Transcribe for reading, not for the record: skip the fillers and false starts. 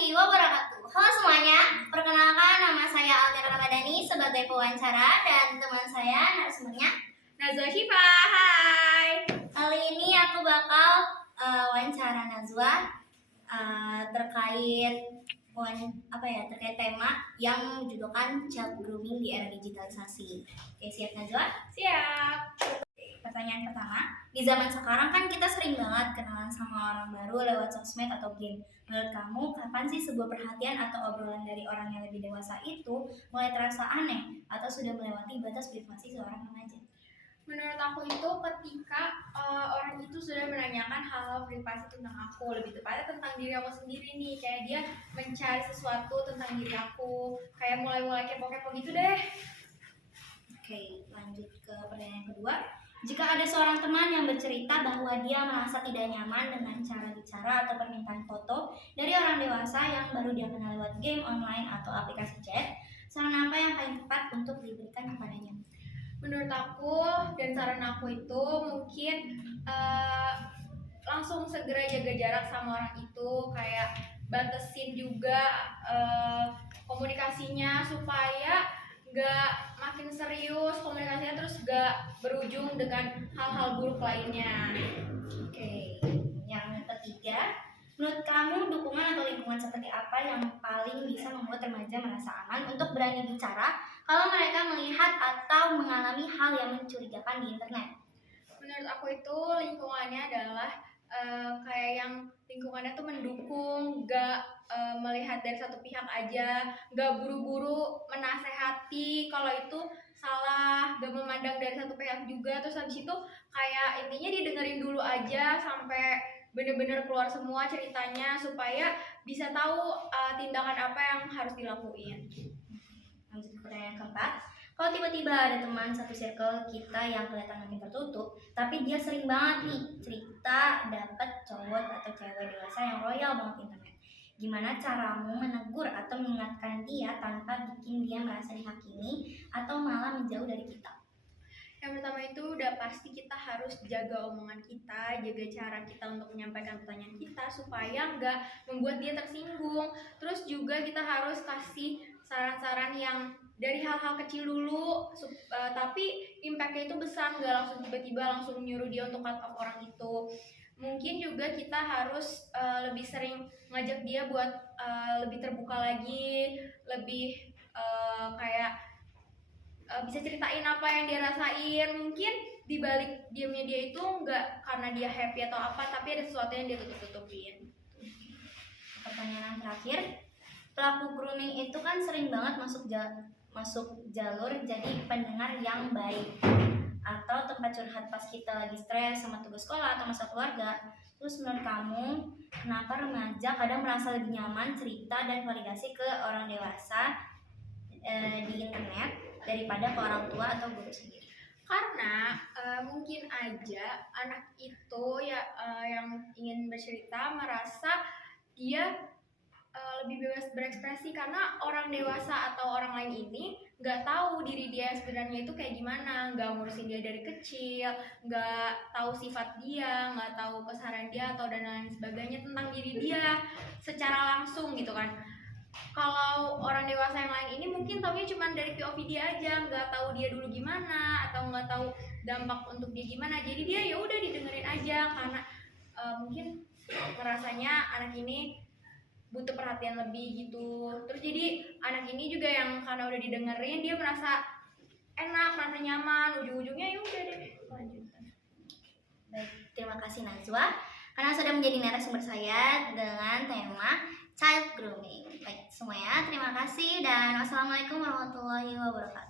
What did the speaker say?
warahmatullahi wabarakatuh. Halo semuanya, perkenalkan nama saya Almira Ramadhani sebagai pewawancara dan teman saya narasumbernya Najwa Syifa. Hai. Kali ini aku bakal wawancara Najwa terkait terkait tema yang menjudulkan child grooming di era digitalisasi. Oke, siap Najwa? Siap. Pertanyaan pertama, di zaman sekarang kan kita sering banget kenalan sama orang baru lewat sosmed atau game. Menurut kamu, kapan sih sebuah perhatian atau obrolan dari orang yang lebih dewasa itu mulai terasa aneh atau sudah melewati batas privasi seorang remaja? Menurut aku itu ketika orang itu sudah menanyakan hal-hal privasi tentang aku, lebih tepatnya tentang diri aku sendiri nih, kayak dia mencari sesuatu tentang diri aku, kayak mulai kepo-kepo gitu deh. Oke, lanjut ke pertanyaan kedua. Jika ada seorang teman yang bercerita bahwa dia merasa tidak nyaman dengan cara bicara atau permintaan foto dari orang dewasa yang baru dia kenal lewat game online atau aplikasi chat, saran apa yang paling tepat untuk diberikan kepadanya? Menurut aku dan saran aku itu mungkin langsung segera jaga jarak sama orang itu, kayak batasin juga komunikasinya supaya gak makin serius komunikasinya, terus gak berujung dengan hal-hal buruk lainnya. Oke, yang ketiga, menurut kamu dukungan atau lingkungan seperti apa yang paling bisa membuat remaja merasa aman untuk berani bicara kalau mereka melihat atau mengalami hal yang mencurigakan di internet? Menurut aku itu lingkungannya adalah kayak yang lingkungannya tuh mendukung, gak melihat dari satu pihak aja, gak buru-buru menasehati kalau itu salah, gak memandang dari satu pihak juga. Terus habis itu kayak intinya didengerin dulu aja sampai bener-bener keluar semua ceritanya supaya bisa tahu tindakan apa yang harus dilakuin. Lanjut ke pertanyaan keempat. Kalau tiba-tiba ada teman satu circle kita yang kelihatan makin tertutup, tapi dia sering banget nih cerita dapet cowok atau cewek dewasa yang royal banget internet. Gimana caramu menegur atau mengingatkan dia tanpa bikin dia merasa dihakimi atau malah menjauh dari kita? Yang pertama itu udah pasti kita harus jaga omongan kita, jaga cara kita untuk menyampaikan pertanyaan kita supaya nggak membuat dia tersinggung. Terus juga kita harus kasih saran-saran yang dari hal-hal kecil dulu, tapi impact-nya itu besar, nggak langsung tiba-tiba langsung nyuruh dia untuk cut off orang itu. Mungkin juga kita harus lebih sering ngajak dia buat lebih terbuka lagi, lebih kayak bisa ceritain apa yang dia rasain. Mungkin dibalik diamnya dia itu nggak karena dia happy atau apa, tapi ada sesuatu yang dia tutup-tutupin. Pertanyaan terakhir, pelaku grooming itu kan sering banget masuk jalur jadi pendengar yang baik atau tempat curhat pas kita lagi stres sama tugas sekolah atau masa keluarga. Terus menurut kamu, kenapa remaja kadang merasa lebih nyaman cerita dan validasi ke orang dewasa di internet daripada ke orang tua atau guru sendiri? Karena mungkin aja anak itu yang ingin bercerita merasa dia lebih bebas berekspresi karena orang dewasa atau orang lain ini nggak tahu diri dia sebenarnya itu kayak gimana, nggak ngurusin dia dari kecil, nggak tahu sifat dia, nggak tahu keseharian dia atau dan lain sebagainya tentang diri dia secara langsung gitu kan. Kalau orang dewasa yang lain ini mungkin taunya cuma dari POV dia aja, nggak tahu dia dulu gimana atau nggak tahu dampak untuk dia gimana. Jadi dia ya udah didengerin aja karena mungkin merasanya anak ini butuh perhatian lebih gitu. Terus jadi anak ini juga yang karena udah didengerin dia merasa enak, merasa nyaman. Ujung-ujungnya ya udah deh lanjutan. Baik, terima kasih Najwa karena sudah menjadi narasumber saya dengan tema child grooming. Baik semuanya, terima kasih dan wassalamualaikum warahmatullahi wabarakatuh.